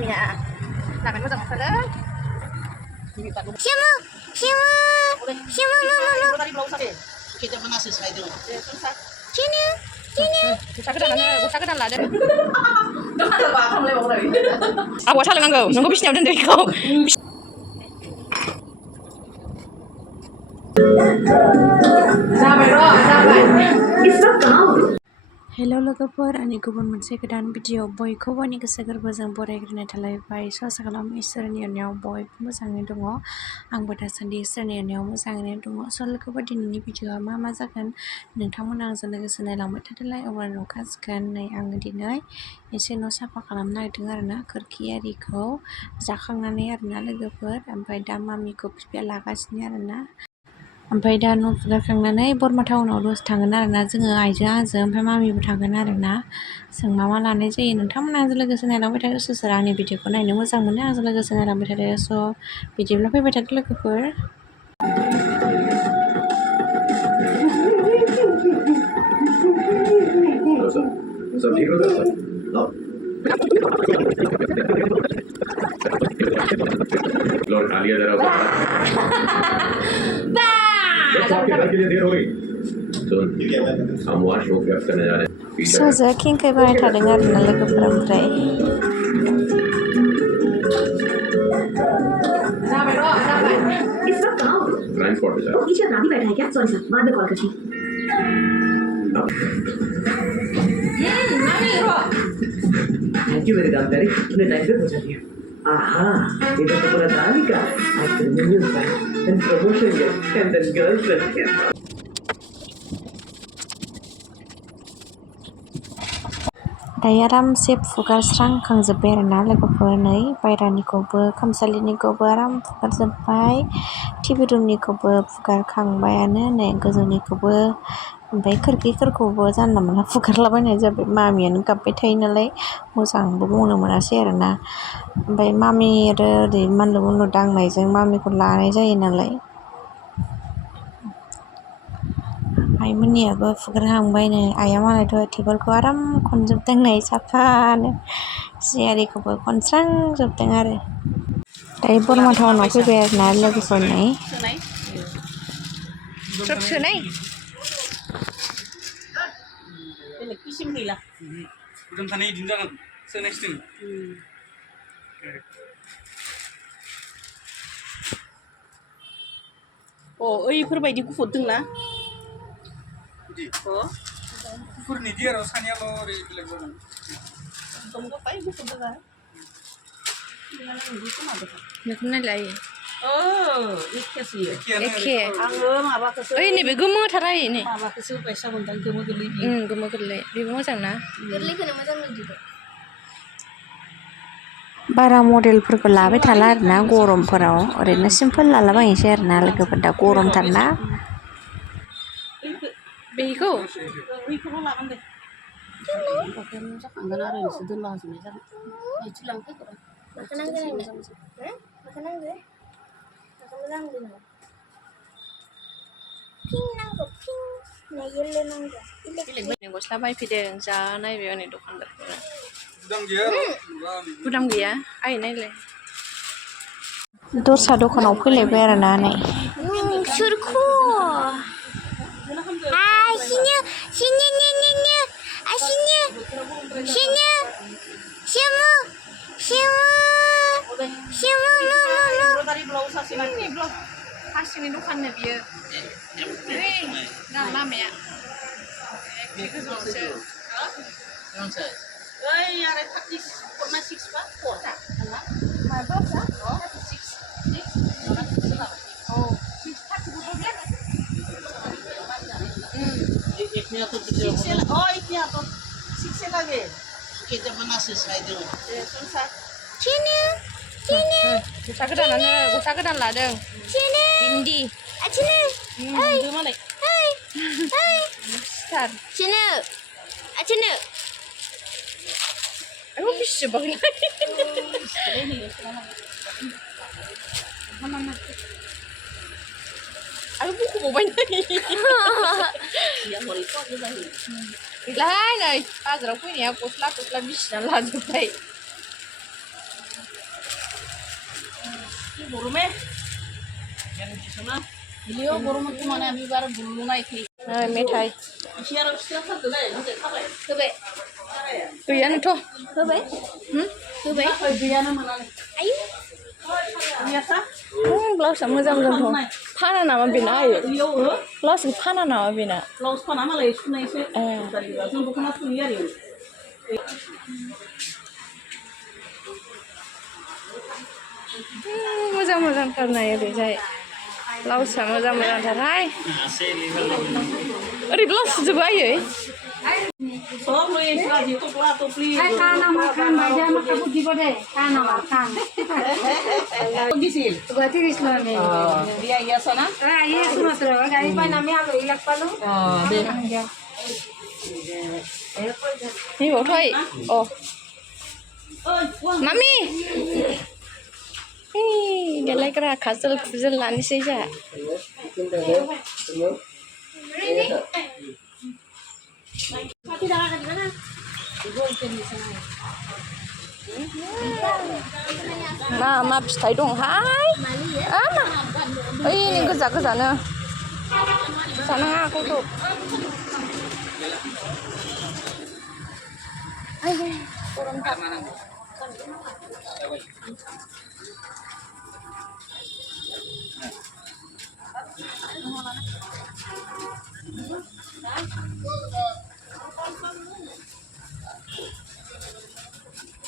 maminya. Lamen moजां moनथारो. Siapa? Siapa? Siapa mama? Tadi belum selesai. Kita mana selesai dulu. Sini. Sini. Gusaka dan lada. Awas saling nanggo bisnya udah dari kau. हेल' लोगोफोर आंनि गुबुन मोनसे गोदान video बयखौबो आंनि गोसो गोरबोजों बरायग्रोनाय थालायबाय आसा खालामो इसोरनि अननायाव बयबो मोजाङै दङ आंबो दासान्दि इसोरनि अननायाव मोजाङैनो दङ स' लोगोफोर दिनैनि भिडिअआ मा जागोन नोंथांमोना आंजों लोगोसे नायलांबाय थादोलाय अब्ला नुखासिगोन नै आङो दिनै एसे न' साफा खालामनो नागिरदों आरोना खोरखि आरिखौ जाखांनानै आरोना लोगोफोर ओमफ्राय दा मामिखौ बिफाया लागासिनो आरोना ओमफ्राय दा न' फुगारखांनानै बरमा टाउनाव दसे थांगोन आरोना जोङो आइजो आंजों ओमफ्राय मामिबो थांगोन आरोना जों मा लानाय जायो नोंथांमोना आंजों लोगोसे नायलांबाय थादो सोर सोर आंनि भिडिअखौ नायनो मोजां मोनो आंजों लोगोसे नायलांबाय थादो स' बिदिब्ला फैबाय थादो लोगोफोर सब ठीक होगा सर लौट खा लिया जरा आपके घर के लिए देर हो गई सुन हम वहाँ शो ऑफ करने जा रहे हैं सोजा खिंखाय बानाय थादों आरोना लोगोफोर ओमफ्राय इस वक्त कहाँ हो? क्राइम स्पॉट पे जा वो पीछे अपराधी बैठा है क्या? सॉरी सर, बाद में कॉल करती हूँ। Thank you very much, Daddy. तूने टाइम पे पहुंचा दिया. आहा, ये तो पूरा दादी का. After the news and promotion and then girlfriend. दायो आरामसे फुगारस्रांखांजोब्बाय आरोना लोगोफोर नै बायरानिखौबो खामसालिनिखौबो आराम फुगारजोब्बाय टिभि रुमनिखौबो फुगारखांबायानो नै गोजौनिखौबो ओमफ्राय खोरखिफोरखौबो जानला मोनला फुगारलाबायनाय जाबाय मामियानो गाबबाय थायो नालाय मोजांबो बुंनो मोनासै आरोना ओमफ्राय मामि आरो ओरै मानलु मुनलु दांनायजों मामिखौ लानाय जायो नालाय आइमोननियाबो फुगारहांबाय नै आइया मालायथ' टेबोलखौ आराम खनजोबदों नै साफानो जि आरिखौबो खनस्रांजोबदों आरो दायो बरमा टाउनाव फैबाय आरोना लोगोफोर नै ट्रक सोनाय Ini kisim gila. Udah sana izin jangan next thing. Oh, इफोरबायदि गुफुर दंना? Oh. गुफुरनि दियाराव सानियाल' ओरै बेलेग जागोन. Kamu pakai gusto ba? बेखौ नायलाय Oh, एखे sih. एखे आङो माबाखौसो ओइ नैबे गोमोथार आइ नै माबाखौसो बायसा मोनदां गोमो गोरलै बियो. गोमो गोरलै बेबो मोजां ना गोरलैखौनो मोजां मोनजोबो बारा मडेलफोरखौ लाबाय थाला आरोना गरमफोराव ओरैनो सिम्पोल लालाबायनोसै आरोना लोगोफोर दा गरमथारना बेखौ बैखौल' लागोन दे. कफेन जाखांगोन आरो नोंसोर दोनला होजोबनाय जागोन. बिदि लांफैगोन. माखौ नांगौ आंनो? माखौ नांगौ? माखौ मोजां मोनो? पिंक नांगौ पिंक ना येल्ल' नांगौ? बेलेग गस्ला बायफैदों जा नायबाय हनै दखानदारफोरा Udang dia. गुदाम गैया आइ नायलाय दस्रा दखानाव फैलायबाय आरोना नै surku sini sini sini sini sini siapa siapa mama Tadi belum usah nanti belum. हारसिंनि दखाननो बियो ओइ ना लामाया एखे गोजौआवसो Ay, ada 36 pak, kota, enggak? माबा फिसा 36. Oh, 6 oh, ini atau 6 lagi. Kita mana selesai dulu. Susah. sini sini गस्ला गोदान लादों sini इन्दि sini Itu malah. Star sini sini आयौ बेसे बागै आरो बख'बावबाय गैलाहाय नै बाजाराव फैनाया गस्ला बिसिना लाजोब्बाय गरमे yang di sana beliau baru mau kemana bibar bulu naik मेथाइ siar siar satu deh nanti apa ya गैयानोथ' होबाय होबाय dia mana आयु biasa ब्लाउसआ मोजां मोजांथ' फाना नामा बेना आयो beliau ब्लाउसखौ फाना नामा बेना laus pana malah sunaiसे dari जों दख'ना सुयो आरो मोजां मोजांथार नाय ओरैजाय ब्लाउसआ मोजां मोजांथारहाय ओरै ब्लाउस सुजोबो आयै सब nih lagi topla topli makan aja makan putih kode kan makan gisil berarti di sana nih dia ya sana iya semua terus kali apa namanya aku ilak palu deh नि बावथाय अ मामि देलायग्रा खाजोल खुजोल लानोसै जोंहा मा फिथाइ दंहाय ओइ नों गोजा गोजानो जानाङा आखाइखौ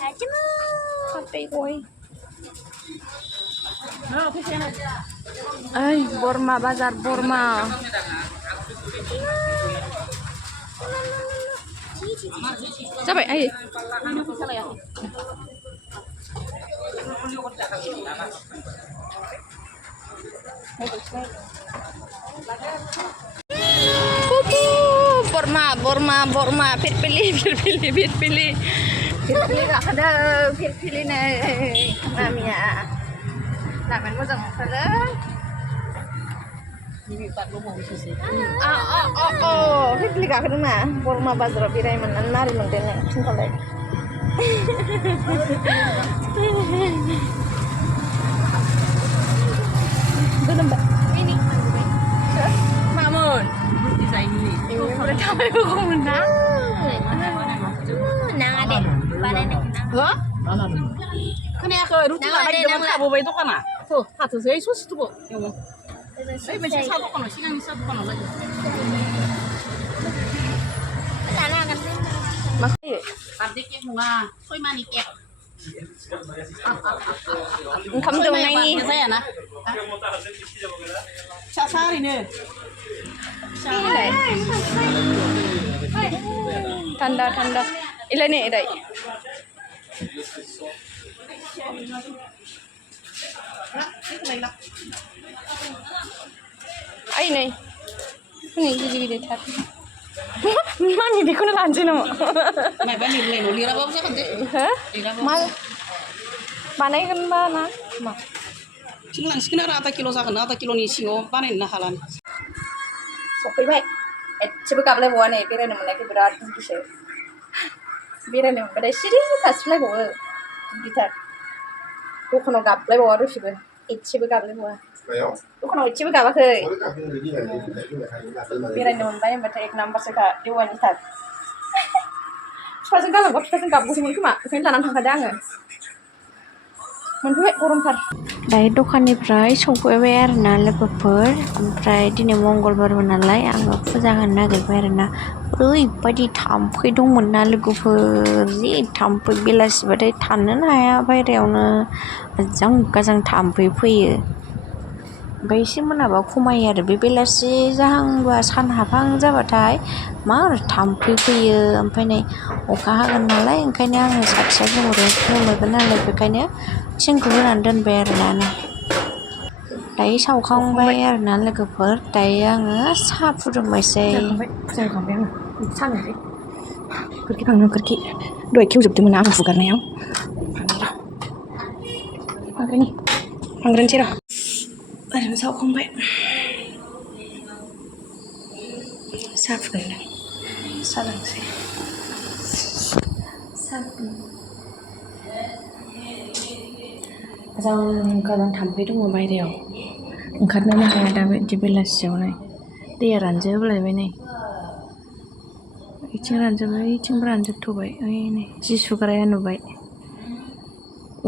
Hati gue. Borma bazar Borma. Sampai ayo. Borma, pilih. Pilih gak ada, pilih nih, namanya. Namen moza moza. Pilih gak ada mah, Borma bazar birai mana nari mana cinta lagi. Belum mbak. Ini. Mamun. Ini udah sampai hukum nak. Nang ada pada nang Hah? Kenapa rutin lagi dengan kamu itu kan? Tuh, satu saya susu tuh, yang mau. Saya macam satu kan, sih kan satu kan lagi. sana kan Makanya. Adiknya bunga, soy manik ya. Kamu tuh ini. Saya nak. Sasar ini. Tanda. Ila nih, Dai. Ay nih. Ini gede tar. Mami di kono lanjut no. Mai bani leno lira bawa saya kan deh. Hah? Mal. Mana kan mana? Ma. Sekitar rata kilo sakan, rata kilo nih singo, panen nah halan. सफैबाय एसेबो गाबलायबावा नै बेरायनो मोननायखाय बिराद दुखुसो बेरायनो मोनबाथाय सिरि थास्लायबावो guitar दखानाव गाबलायबावा दसेबो एसेबो गाबलायबावा दखानाव एसेबो गाबाखै बेरायनो मोनबाय होनबाथाय एक नाम्बारसोखा देवानिथार बिफाजों गालांबा बिफाजों गाबगौसोमोन खोमा ओंखायनो लानानै थांखादों आङो मोनफैबाय गरमथार दायो दखाननिफ्राय सफैबाय आरोना लोगोफोर ओमफ्राय दिनै मंगलबारबो नालाय आङो फुजा होनो नागिरबाय आरोना ओरैबायदि थाम्फै दंमोन ना लोगोफोर जि थाम्फै बेलासिबाथाय थानोनो हाया बायह्रायावनो आजां थाम्फै फैयो ओमफ्राय एसे मोनाबा खमायो आरो बे बेलासि जाहांबा सान हाबहां जाबाथाय मार थाम्फै फैयो ओमफ्राय नै अखा हागोन नालाय ओंखायनो आङो साथिया गोमोरगोन नालाय बेखायनो थिंखौ होनानै दोनबाय आरोना नै दायो सावखांबाय आरोना लोगोफोर दायो आङो साहा फुदुंबायसै फुजाखांबाय आङो सानोसै खोरखि दहाय खेवजोबदोंमोन आं फुगारनायाव फांग्रानोसै र' ओरैनो सावखांबाय साहा फुदुंदों साहा लोंसै गोजां थाम्फै दङ बायहेरायाव ओंखारनोनो हाया दा बिदि बेलासियाव नै दैया रानजोबलायबाय नै इथिं रानजोब्बाय इथिंबो रानजोबथ'बाय ओइ नै जि सुग्राया नुबाय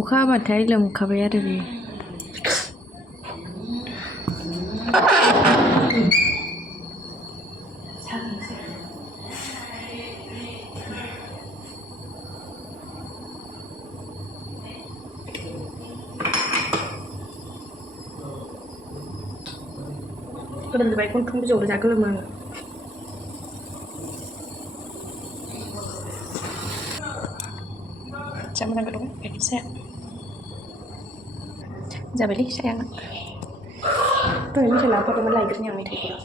अखा हाबाथाय लोमखाबाय आरो बेयो गोलोमजोब्बाय गन्थं बिजौबो जा गोलोमो आङो जा मोजां गोदौ गाइखेर साया जाबायलै साया आंना दहाय मेथाइ लाबोदोंमोन लायग्रोनि आं मेथाइखौ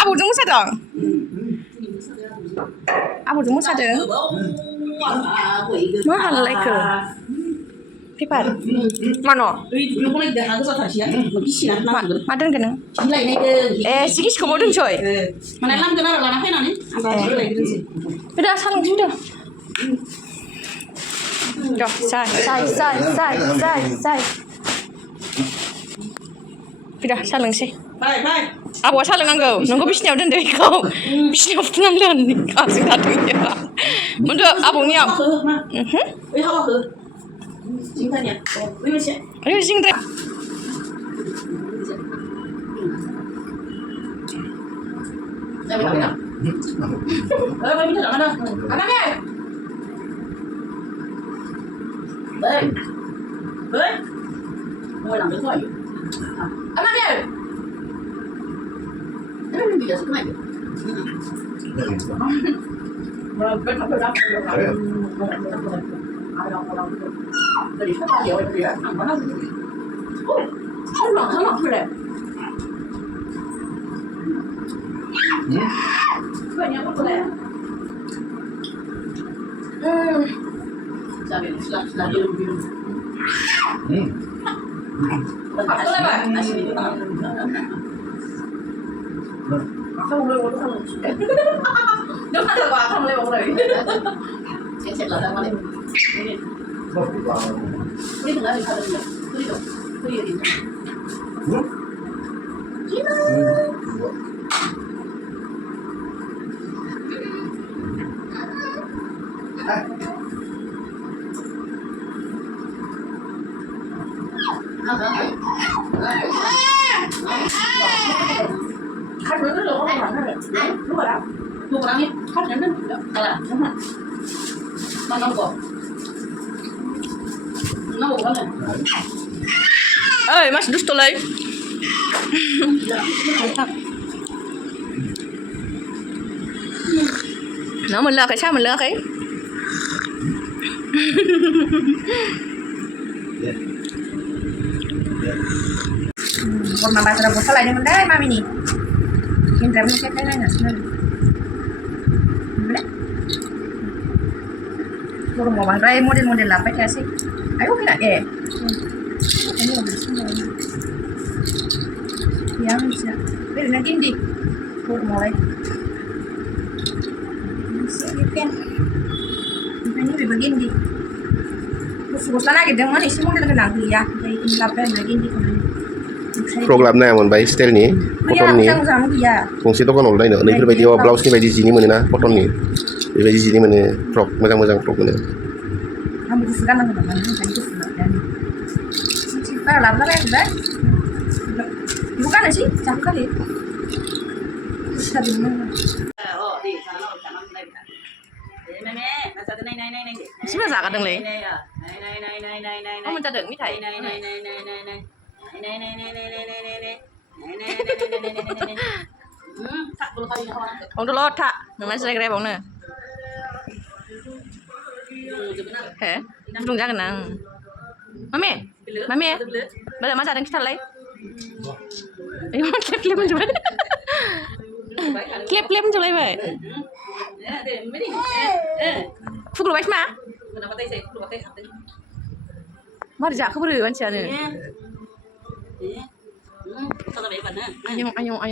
आबौजों मोसादों आबौजों मोसादों मा हालायखो पेपार मानो मा दोनगोन नों ए सिगिसखौबो दोनसै माने लांगोन आरो लाना फैनानै दा सालांसै दा जाय बिदा सालोंसै आबौआ सालोंनांगौ नोंखौ बिसिनायाव दोनदो बेखौ बिसिनायाव फुथुनानै दोन गाज्रि जादों मोनदो आबौनियाव जिंद्राया Oi, masih dusta lagi. Nó mình lơ cái sao mình lơ cái. Một mà bà sẽ một cái này mình đấy mami nè. Hiện tại mình cái này nè. Một mau bang rai model apa ya sih? Ayo kena ini udah semua. Ya bisa. Biar nanti di mulai. Siapin. Ini di bagian di. Fokus lagi deh mana sih model kena ya. Jadi lapen lagi di mana. Program ना मोनबाय स्टाइलनि कटननि गंसे दखानाव नायनो नैफोरबायदि ब्लाउसनि बायदि जिनि मोनोना कटननि बेबायदि जिनि मोनो फ्रक मोजां मोजां फ्रक मोनो Sebenarnya zakat dong le. Oh mencatat mitai. Ông tôi lo thạ, nó nói sẽ bóng nè. Hả? Đừng ra cái nào. Mami, bây giờ má ra đang kita lấy. Ayo klip mình chụp. Klip mình chụp lấy vậy. Phục lục mà. Mà dạ không được anh chị ơi. Ayo.